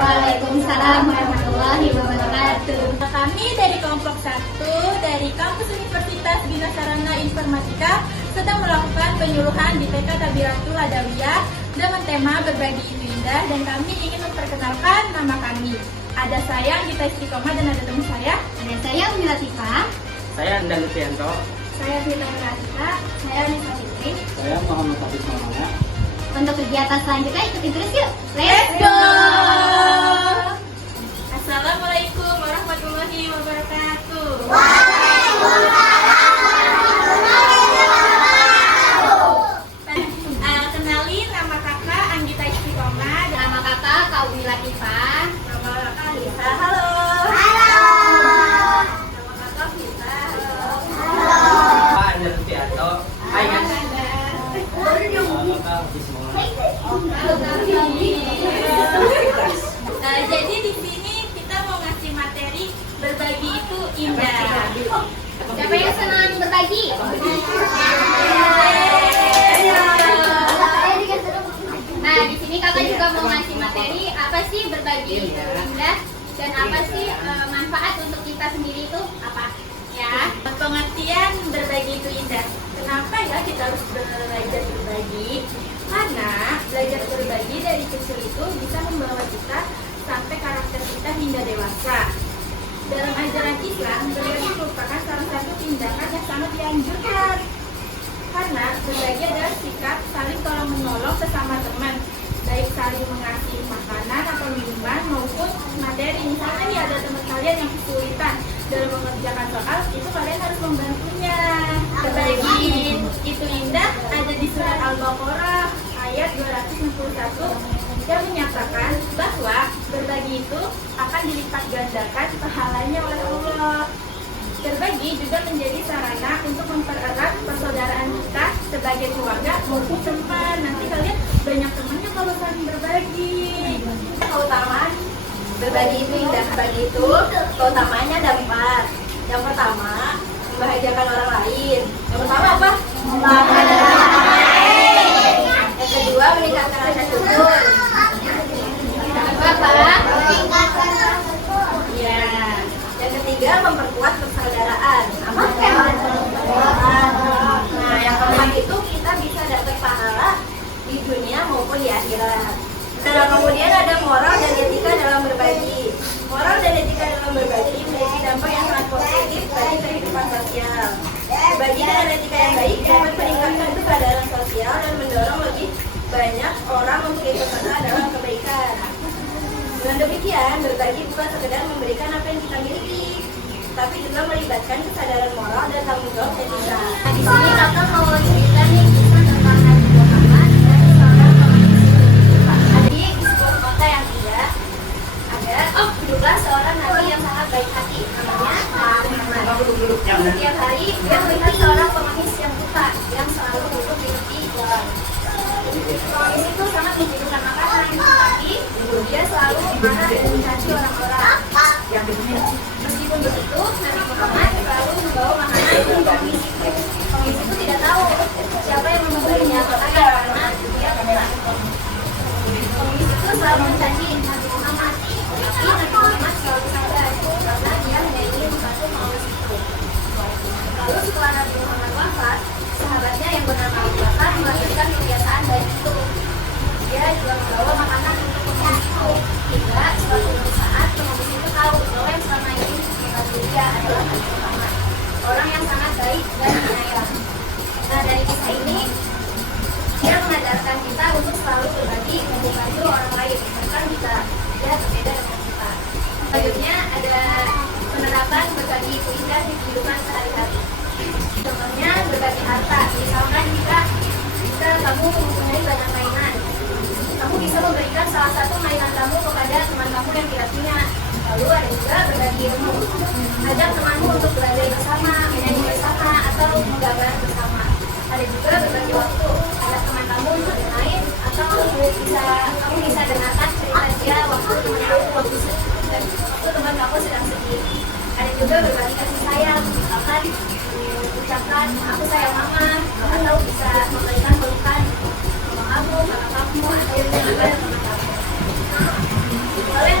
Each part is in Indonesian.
Waalaikumsalam warahmatullahi wabarakatuh. Kami dari kelompok 1 dari Kampus Universitas Bina Sarana Informatika sedang melakukan penyuluhan di TK Tabiratul Adawiyah dengan tema Berbagi Itu Indah, dan kami ingin memperkenalkan nama kami. Ada saya Gita Istiqomah dan ada teman saya. Ada saya Umi Latifah. Saya Andan Lutianto. Saya Vita Pratika. Saya Nisa Fitri. Saya Muhammad Hafiz Maulana. Untuk kegiatan selanjutnya ikutin terus yuk. Let's go! Assalamualaikum warahmatullahi wabarakatuh. Kenalin, nama kakak Anggita Istiqomah. Nama kakak Kak Umi Latifah. Nama kakak Lisa. Halo. Nama kakak Vita. Pak Andan Lutianto. Hai guys. Kakak Hafiz Maulana. Jadi di sini kita mau ngasih materi berbagi itu indah. Siapa yang senang berbagi? Nah, di sini kakak juga mau ngasih materi apa sih berbagi itu indah dan apa sih manfaat untuk kita sendiri itu apa? Ya. Pengertian berbagi itu indah. Kenapa ya kita harus belajar berbagi? Karena belajar berbagi dari kecil itu bisa membawa kita sampai karakter kita hingga dewasa. Dalam ajaran Islam, berbagi merupakan salah satu tindakan yang sangat dianjurkan. Karena berbagi adalah sikap saling tolong menolong sesama teman, baik saling mengasihi makanan atau minuman maupun materi. Misalnya nih ada teman kalian yang kesulitan dalam mengerjakan soal, itu kalian harus membantunya. Berbagi itu indah ada di surat Al-Baqarah ayat 261 yang menyatakan bahwa berbagi itu akan dilipat gandakan pahalanya oleh Allah. Berbagi juga menjadi sarana untuk mempererat persaudaraan kita sebagai keluarga maupun teman. Nanti kalian banyak temannya kalau saling berbagi. Keutamaan berbagi itu indah. Berbagi itu keutamaannya ada 4. Yang pertama, membahagiakan orang lain. Yang pertama apa? Membahagiakan orang lain. Yang kedua, meningkatkan rasa syukur. Yang kedua apa? Ya. Yang ketiga, memperkuat persaudaraan. Apa? Nah, yang keempat itu kita bisa dapat pahala di dunia maupun di akhirat. Nah, kemudian ada moral dan etika dalam berbagi. Moral dan etika dalam berbagi memiliki dampak yang sangat positif bagi kehidupan sosial. Berbagi dengan etika yang baik dapat meningkatkan kesadaran sosial dan mendorong lebih banyak orang untuk ikut serta dalam kebaikan. Dengan demikian, berbagi bukan sekedar memberikan apa yang kita miliki, tapi juga melibatkan kesadaran moral dan tanggung jawab etika. Nah, di sini kakak mau cerita nih kisah tentang Nabi Muhammad dan seorang pemimpin. Jadi di sebuah kota yang indah ada hiduplah seorang nabi yang sangat baik hati, namanya Nabi Muhammad. Setiap hari dia melihat seorang pengemis yang buta yang selalu duduk di tepi jalan. Pengemis itu sangat membutuhkan makanan, tapi dia selalu marah dan mencaci orang-orang. Meskipun begitu, Nabi Muhammad selalu membawa makanan untuk pengemis. Pengemis itu tidak tahu siapa yang memberinya makanan karena dia buta. Pengemis itu selalu mencaci Nabi Muhammad, tapi Nabi Muhammad selalu sabar karena dia hanya ingin membantu pengemis itu. Lalu setelah Nabi Muhammad wafat, sahabatnya yang bernama Abu Bakar melanjutkan kebiasaan baik itu. Dia juga membawa makanan untuk pengemis itu. Hingga suatu saat pengemis itu tahu bahwa yang selama ini membantu dia adalah Nabi Muhammad, orang yang sangat baik dan penyayang. Nah, dari kisah ini dia mengajarkan kita untuk selalu berbagi dan membantu orang lain, bahkan jika dia berbeda dengan kita. Selanjutnya ada penerapan berbagi itu indah di kehidupan sehari-hari. Contohnya berbagi harta. Misalkan jika kamu mempunyai banyak mainan, kamu bisa memberikan salah satu mainan kamu kepada teman kamu yang tidak punya. Lalu ada juga berbagi ilmu. Ajak temanmu untuk belajar bersama, menyanyi bersama, atau menggambar bersama. Ada juga berbagi waktu. Ajak teman kamu untuk bermain, atau kamu bisa dengarkan cerita dia waktu teman kamu sedang sedih. Ada juga berbagi kasih sayang. Misalkan ucapkan aku sayang mama, atau bisa memberikan pelukan mama kamu, kakak kamu, atau juga teman kamu. Lalu yang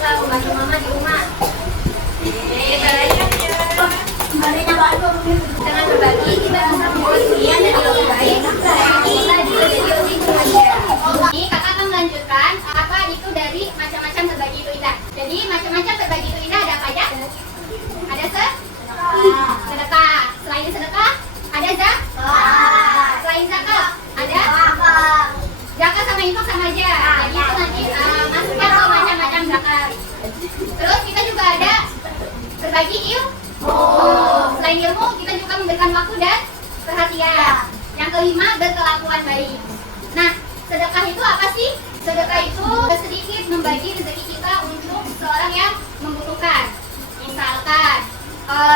lah membantu mama di rumah. Dengan berbagi kita bisa membuat dunia jadi lebih baik. Kita juga jadi lebih bahagia. Ini kakak akan melanjutkan apa itu dari macam-macam berbagi itu indah. Jadi macam-macam berbagi itu indah ada apa aja? Ada sedekah. Selain sedekah ada zakat. Selain zakat ada zakat sama infak sama aja. Jadi itu nanti masukkan ke macam-macam zakat. Terus kita juga ada berbagi ilmu. Selain ilmu kita juga memberikan waktu dan perhatian. Yang kelima berkelakuan baik. Nah, sedekah itu apa sih? Sedekah itu sedikit membagi rezeki kita untuk seseorang yang membutuhkan. Misalkan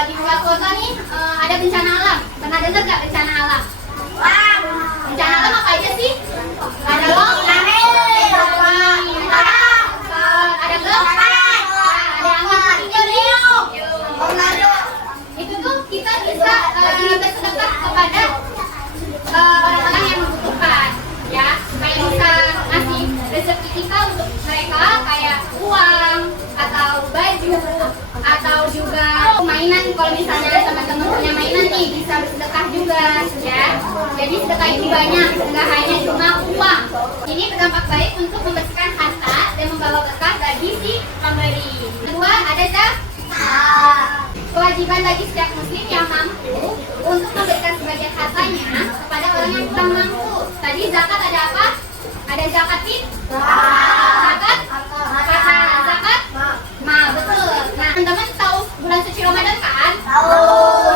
di luar kota nih ada bencana alam. Pernah dengar gak bencana alam? Bencana alam apa aja sih? Ada longsor, ada gempa, ada angin tornado. Itu tuh kita bisa bersedekah kepada orang-orang yang membutuhkan, ya. Kayak bisa ngasih rezeki kita untuk mereka kayak uang atau baju atau juga mainan. Kalau misalnya teman-teman punya mainan nih bisa bersedekah juga, ya. Jadi sedekah itu banyak, nggak hanya cuma uang. Ini berdampak baik untuk membersihkan harta dan membawa berkah bagi si pemberi. Kedua ada zakat. Kewajiban bagi setiap muslim yang mampu untuk memberikan sebagian hartanya kepada orang yang kurang mampu. Tadi zakat ada apa? Ada zakat zakat zakat betul. Nah, teman-teman tahu bulan suci Ramadan kan?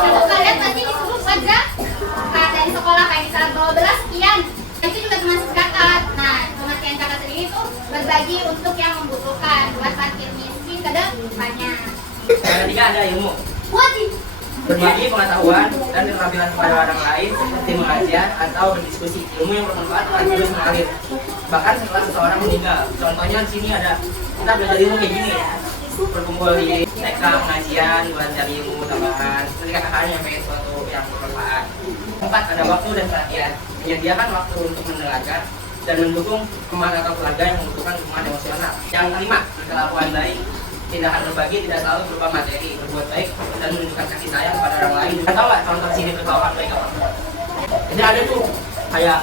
Itu kalian pasti disuruh buat zakat dari sekolah, kayak misalnya bawa beras sekian. Itu juga termasuk zakat. Nah, pengertian zakat sendiri itu berbagi untuk yang membutuhkan, buat fakir miskin ke depannya. Yang ketiga ada ilmu. Berbagi pengetahuan dan keterampilan kepada orang lain seperti mengajar atau berdiskusi. Ilmu yang bermanfaat akan terus mengalir bahkan setelah seseorang meninggal. Contohnya di sini ada kita belajar ilmu kayak gini, berkumpul di TK pengajian, belajar ilmu tambahan. Ketika kakaknya yang pengen sesuatu yang bermanfaat. 4. Ada waktu dan perhatian. Menyediakan waktu untuk mendengarkan dan mendukung teman atau keluarga yang membutuhkan dukungan emosional. Yang kelima, berkelakuan baik. Tindakan berbagi tidak selalu berupa materi, berbuat baik dan menunjukkan kasih sayang kepada orang lain. Kita tahu nggak contoh sini berkelakuan baik apa? Jadi ada tuh kayak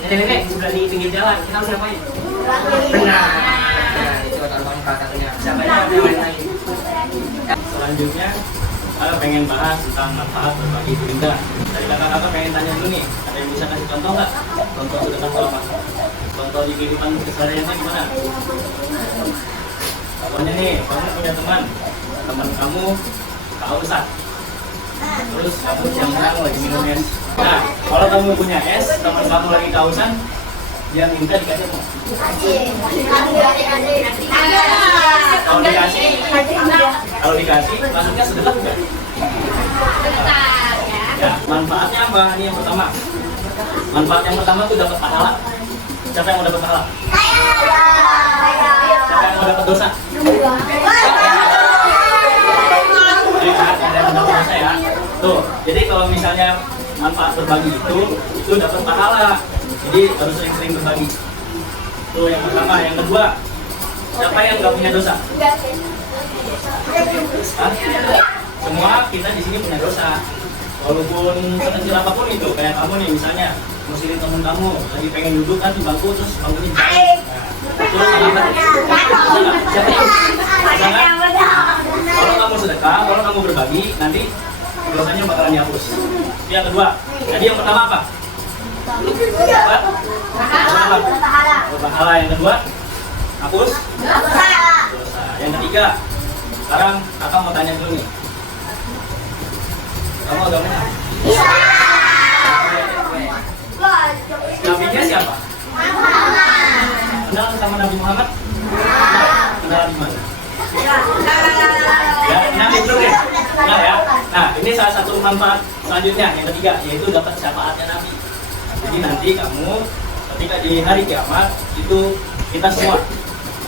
nenek-nenek sudah di pinggir jalan, kita harus ngapain? Benar. Nah, itu contohnya salah satunya. Siapa yang lain? Selanjutnya, kita pengen bahas tentang manfaat berbagi itu indah. Dari kakak-kakak pengen tanya dulu nih, ada yang bisa kasih contoh nggak? Contoh sedekah apa? Contoh di kehidupan kesehariannya gimana? Contohnya nih, kamu punya teman kamu kehausan. Terus kamu siang-siang lagi minum es. Nah, kalau kamu punya es, teman kamu lagi kehausan, dia minta dikasih apa? Kalau dikasih, maksudnya sedekah bukan? Sedekah, ya. Ya, manfaatnya apa? Ini yang pertama. Manfaat yang pertama tuh dapat pahala. Siapa yang mau dapat pahala? Siapa yang mau dapat dosa? Lihat, ada yang dapat dosa ya. Tuh, jadi kalau misalnya manfaat berbagi itu dapat pahala. Jadi harus sering-sering berbagi. Tuh yang pertama. Yang kedua, siapa yang nggak punya dosa? Hah? Semua kita di sini punya dosa. Walaupun sekecil apapun itu, kayak kamu nih misalnya ngusilin temen kamu lagi pengen duduk kan di bangku terus bangkunya jauh. Terus kalau kamu sedekah, kalau kamu berbagi, nanti dosanya bakalan dihapus. Itu yang kedua. Jadi yang pertama apa? Pahala. Yang kedua, hapus dosa. Yang ketiga, sekarang kakak mau tanya dulu nih. Kamu agamanya? Nabinya siapa? Kenal sama Nabi Muhammad? Kenal di mana? Ya, Nabi dulu ya. Nah ya. Nah, ini salah satu manfaat selanjutnya yang ketiga, yaitu dapat syafaatnya Nabi. Jadi nanti kamu ketika di hari kiamat itu kita semua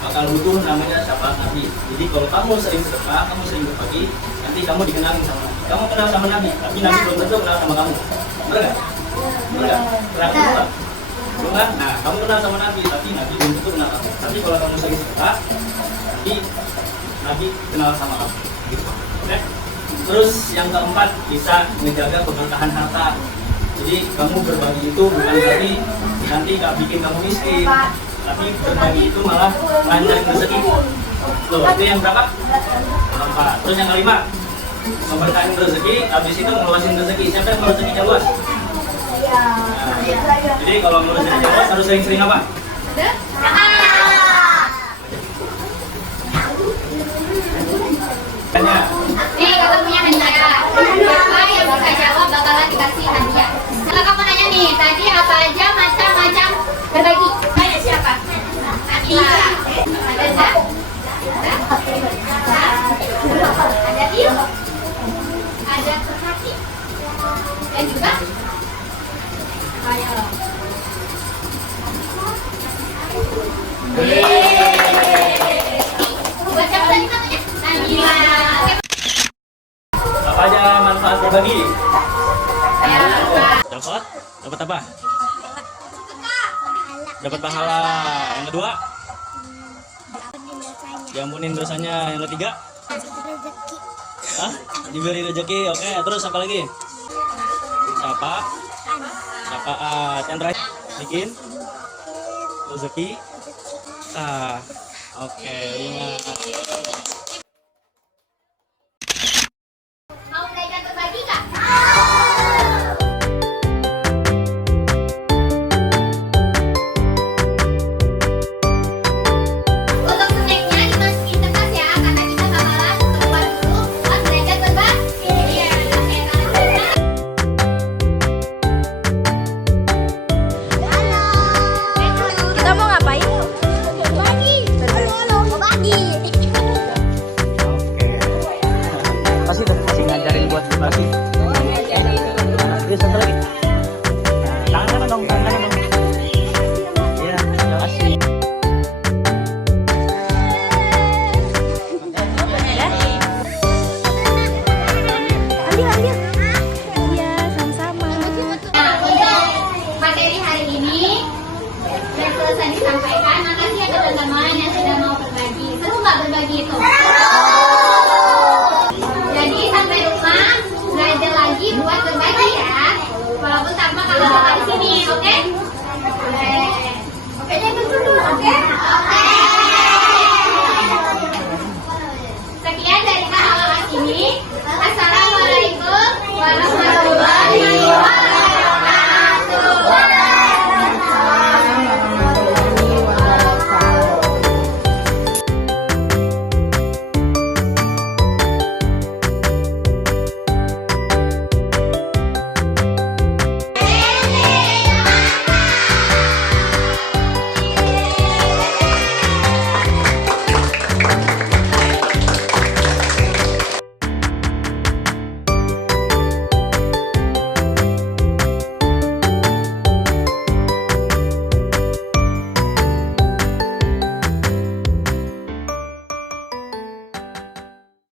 bakal butuh namanya syafaat Nabi. Jadi kalau kamu sering sedekah, kamu sering berbagi, nanti kamu dikenalin sama Nabi. Kamu kenal sama Nabi, tapi Nabi belum tentu kenal sama kamu. Benar nggak? Benar nggak? Kenal nggak? Belum nggak? Nah, kamu kenal sama Nabi, tapi Nabi belum tentu kenal kamu. Tapi kalau kamu sering sedekah, nanti Nabi kenal sama kamu. Oke? Terus yang keempat, bisa menjaga keberkahan harta. Jadi kamu berbagi itu bukan berarti nanti gak bikin kamu miskin, tapi berbagi itu malah lancarin rezeki. Loh, itu yang berapa? Keempat. Terus yang kelima, memberkahin rezeki, habis itu ngeluasin rezeki. Siapa yang mau rezekinya luas? Nah, jadi kalau mau rezekinya luas harus sering-sering apa? Tanya. Nih, kakak punya hadiah. Siapa yang bisa jawab bakalan dikasih hadiah. Kalau kamu nanya nih, tadi apa aja macam-macam berbagi? Tanya siapa? Iya. Ada Zak? Ada Tim? Ada Perhati? Dan juga Ayo. Buat siapa tadi namanya? Nabila. Apa aja manfaat berbagi? Ya, Dapat? Dapat apa? Dapat pahala. Yang kedua? Diampunin dosanya. Yang ketiga? Hah? Diberi rezeki. Oke, terus apa lagi? Syafaat. Yang terakhir? Bikin rezeki. Oke, 5.